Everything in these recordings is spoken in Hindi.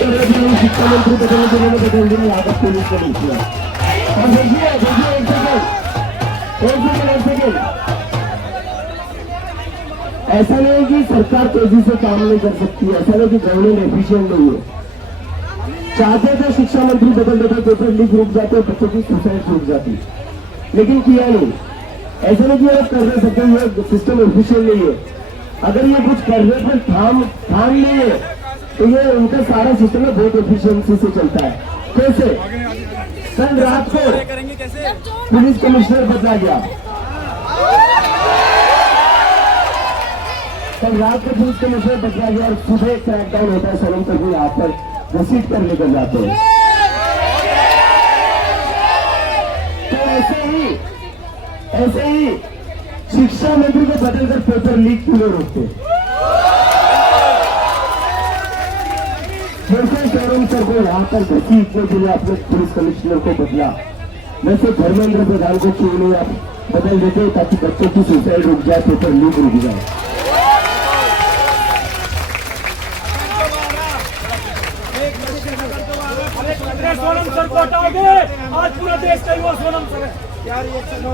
शिक्षा मंत्री बदलने के लिए बदल दिया यहाँ पर पुलिस को देखिए और देखिए देखिए एक सेकेंड ऐसा नहीं है कि सरकार तेजी से काम नहीं कर सकती, ऐसा नहीं कि गवर्नमेंट एफिशिएंट नहीं है। चाहते थे शिक्षा मंत्री बदल देते, पेपर लीक रुक जाते, बच्चों की सुसाइड रुक जाती, लेकिन किया नहीं। ऐसा नहीं कि ये कर रहे सकते, ये सिस्टम एफिशिएंट नहीं है। अगर ये कुछ कर रहे फिर थाम नहीं है तो ये उनका सारा सिस्टम है बहुत एफिशिएंसी से चलता है। कैसे? कल रात को पुलिस कमिश्नर बदला गया, कल रात को पुलिस कमिश्नर बदला गया और सुबह क्रैकडाउन होता है। सोनम सर को यहाँ पर घसीट कर लेकर जाते हैं। तो ऐसे ही शिक्षा मंत्री को बदलकर पेपर लीक क्यों रोकते? जैसे सोनम सर को यहाँ पर घसीटने के लिए आपने पुलिस कमिश्नर को बदला, वैसे धर्मेंद्र प्रधान को क्यों नहीं आप बदल देते ताकि बच्चों की सुसाइड रुक जाए, पेपर लीक रुक जाए। सोनम सर को हटाओगे, आज पूरा देश का युवा सोनम सर है।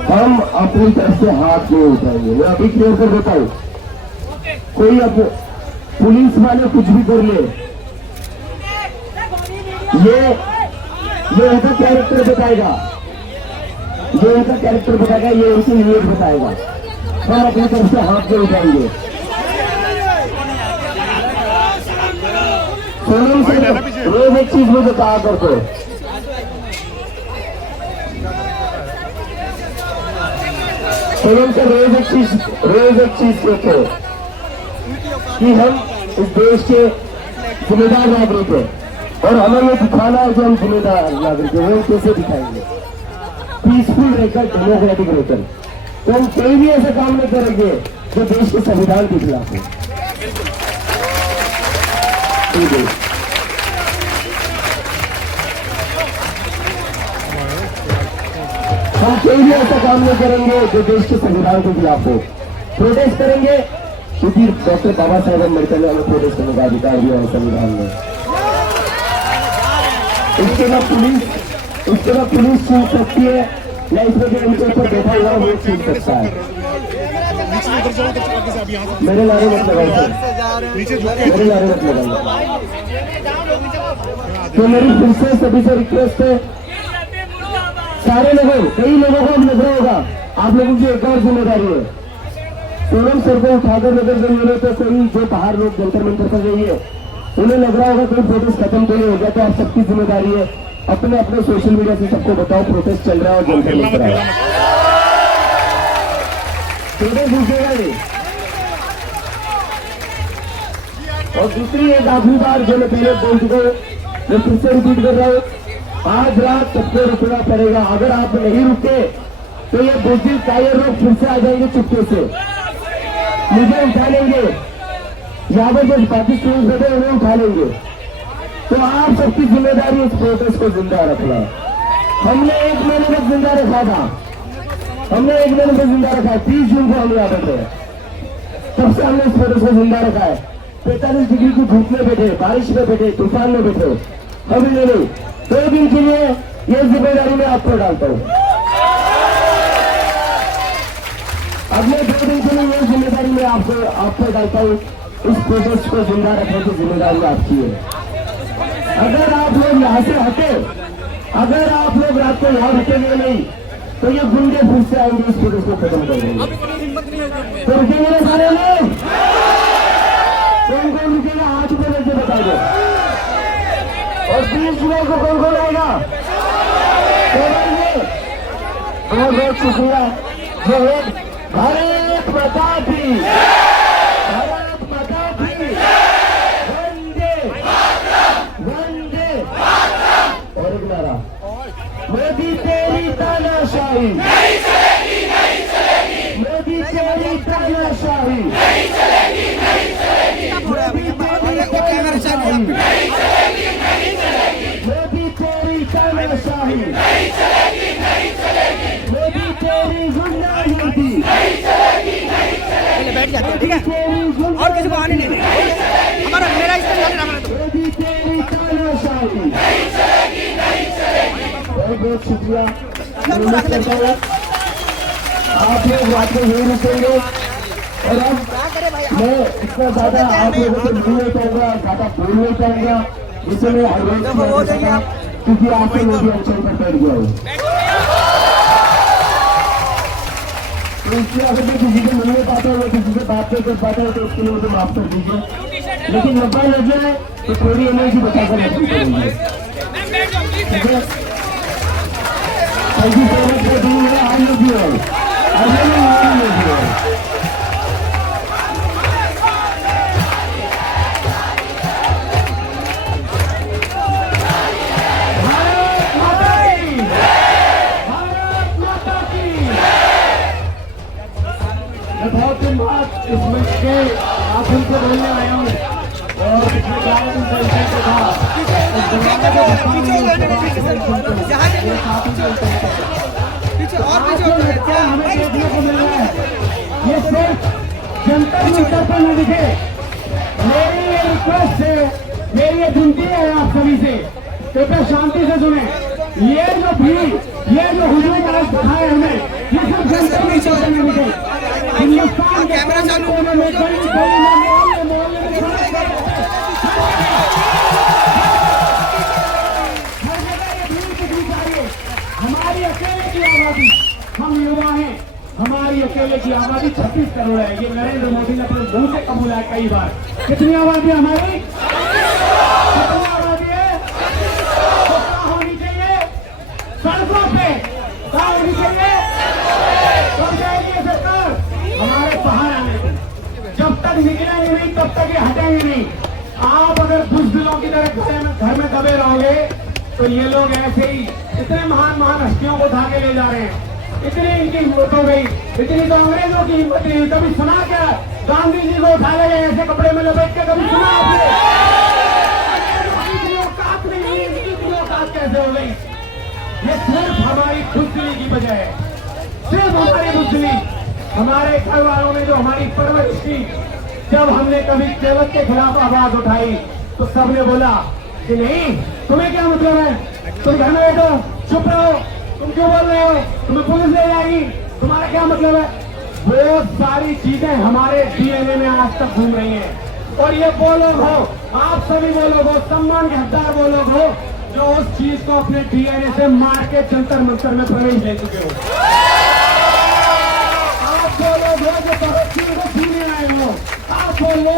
हम अपनी तरफ से हाथ नहीं उठाएंगे, मैं अभी क्लियर कर देता हूँ। कोई अब पुलिस वाले कुछ भी कर ले, ये उनका कैरेक्टर बताएगा, ये उनका कैरेक्टर बताएगा, ये उनकी नीयत बताएगा। हम अपनी तरफ से हाथ नहीं उठाएंगे। सोनम से रोज एक चीज मुझे कहा करते, सोनम से रोज एक चीज कहते कि हम इस देश के जिम्मेदार नागरिक हैं और हमें ये दिखाना है कि हम जिम्मेदार नागरिक हैं। वो कैसे दिखाएंगे? पीसफुल रहकर, डेमोक्रेटिक रहकर। तो हम कोई भी ऐसा काम नहीं करेंगे जो देश के संविधान के खिलाफ है। हम कोई भी ऐसा काम नहीं करेंगे जो देश के संविधान के खिलाफ हो। प्रोटेस्ट करेंगे क्योंकि डॉक्टर बाबा साहेब अम्बेडकर ने हमें प्रोटेस्ट करने का अधिकार दिया है संविधान में। उसके बाद पुलिस छूट सकती है या इसमें जो उनके ऊपर बैठा हुआ वो छूट सकता है। मेरे नारे मत लगाओ, मेरे नारे मत लगाओ। तो मेरी फिर से सभी से रिक्वेस्ट है, सारे लोगों, कई लोगों को अब लग रहा होगा आप लोगों की एक और जिम्मेदारी है। सोनम सर को उठाकर लेकर जाइए तो कोई जो पहाड़ लोग जंतर मंतर कर रही है, उन्हें लग रहा होगा कोई प्रोटेस्ट खत्म तो नहीं हो गया। तो आप सबकी जिम्मेदारी है, अपने अपने सोशल मीडिया से सबको बताओ प्रोटेस्ट चल रहा है और जंतर मंतर है। प्रोटेस्ट रुकेगा नहीं। और दूसरी एक आखिरी बार जो मैं पहले बोल चुका हूँ, मैं फिर से रिपीट कर रहा हूँ, आज रात सबको रुकना पड़ेगा। अगर आप नहीं रुके तो ये बुजुर्ग टायर लोग फिर से आ जाएंगे चुपके से, मुझे उठा लेंगे, यहाँ पर जो बाकी स्टूडेंट्स बैठे उन्हें उठा लेंगे। तो आप सबकी जिम्मेदारी इस प्रोटेस्ट को जिंदा रखना। हमने 1 महीने तक जिंदा रखा था, हमने 1 महीने तक जिंदा रखा है। 30 जून को हम यहाँ बैठे, तब से हमने इस प्रोटेस्ट को जिंदा रखा है। 45 डिग्री की धूप में बैठे, बारिश में बैठे, तूफान में बैठे, कभी नहीं। 2 दिन के लिए ये जिम्मेदारी मैं आपको डालता हूँ। अगले 2 दिन के लिए ये जिम्मेदारी मैं आपको डालता हूँ। इस प्रोटेस्ट को जिंदा रखने की जिम्मेदारी आपकी है। अगर आप लोग यहाँ से हटे, अगर आप लोग रात को यहाँ रुकेंगे नहीं तो ये गुंडे फिर से आएंगे, इस प्रोटेस्ट को खत्म कर देंगे। तो रुकेंगे ना सारे लोग? कौन कौन रुकेगा हाथ ऊपर करके बता दो। और 20 जुलाई को कौन कौन आएगा? बहुत बहुत शुक्रिया। जो है भारत माता की, भारत माता की, वंदे वंदे। और एक नारा, मोदी तेरी तानाशाही नहीं चलेगी, नहीं चलेगी। मोदी तेरी तानाशाही नहीं चलेगी, नहीं चलेगी। मोदी तेरी तानाशाही नहीं चलेगी, नहीं चलेगी। मोदी तेरी तानाशाही नहीं चलेगी, नहीं चलेगी। मोदी तेरी गुंडागर्दी नहीं चलेगी, नहीं चलेगी। बैठ जाते, ठीक है, और किसी को आने नहीं देंगे। हमारा मेरा इसका मोदी तेरी चलेगी। बहुत बहुत शुक्रिया। मैं उम्मीद करता हूँ आप लोग रात में नहीं रुकेंगे और अब मैं इतना ज्यादा आप लोगों से नहीं ले पाऊंगा, ज्यादा बोल नहीं पाऊंगा, जिससे मैं क्योंकि आपके लोग भी अवसर पर बैठ गया हूँ। तो इसलिए अगर मैं किसी से मिलने पाता हूँ, किसी से बात नहीं कर पाता हूँ, तो उसके लिए मुझे माफ कर दीजिए। लेकिन लंबा लग जाए तो थोड़ी एनर्जी बचाकर रखनी पड़ेगी। ठीक है, thank you so much for being here. I love you all. I love you all. बहुत दिन बाद इस मंच के माध्यम से बोलने आया हूँ और पिछले 11 दिन से इसे था क्या हमें देखने को मिल रहा है, ये सिर्फ जंतर मंतर पर न दिखे। मेरी ये रिक्वेस्ट है, मेरी ये विनती है आप सभी से, कृपया शांति से सुने। ये जो भीड़, ये जो हुजूम आज दिखाए हमें, ये सिर्फ जंतर मंतर पर न दिखे। हिंदुस्तान के कैमरा चालू कोने में गली गली में मोहल्ले मोहल्ले में हर जगह ये भीड़ दिखनी चाहिए। हमारी अकेले की आबादी, हम युवा हैं, हमारी अकेले की आबादी 36 करोड़ है। ये नरेंद्र मोदी ने अपने मुंह से कबूला है कई बार। कितनी आबादी है हमारी? कितनी आबादी है? तो क्या होनी चाहिए? सड़कों पे क्या होनी चाहिए? कब जाएगी सरकार? हमारे बाहर आने को जब तक निकलेंगे नहीं तब तक ये हटेंगे नहीं। आप अगर बुज़दिलों की तरह घर में दबे रहोगे तो ये लोग ऐसे ही इतने महान महान हस्तियों को उठा के ले जा रहे हैं। इतनी इनकी हिम्मत हो गई, इतनी तो अंग्रेजों की हिम्मत नहीं। कभी सुना क्या गांधी जी को उठा ले गए ऐसे कपड़े में लपेट के? कभी सुना आपने? इतनी औकात नहीं, इतनी औकात कैसे हो गई? ये सिर्फ हमारी बुज़दिली की वजह है, सिर्फ हमारी बुज़दिली। हमारे घर वालों ने जो हमारी परवरिश की, जब हमने कभी केवल के खिलाफ आवाज उठाई तो सबने बोला कि नहीं, तुम्हें क्या मतलब है, तुम घर में बैठो, चुप रहो, तुम क्यों बोल रहे हो, तुम्हें पुलिस ले जाएगी, तुम्हारा क्या मतलब है। वो सारी चीजें हमारे डीएनए में आज तक घूम रही हैं। और ये वो लोग हो, आप सभी वो लोग हो, सम्मान के हकदार वो लोग हो जो उस चीज को अपने डीएनए से मार के जंतर मंतर में प्रवेश ले चुके हो। आप वो लोग हो जो बहुत चीज को छूने आए हो। आप वो लोग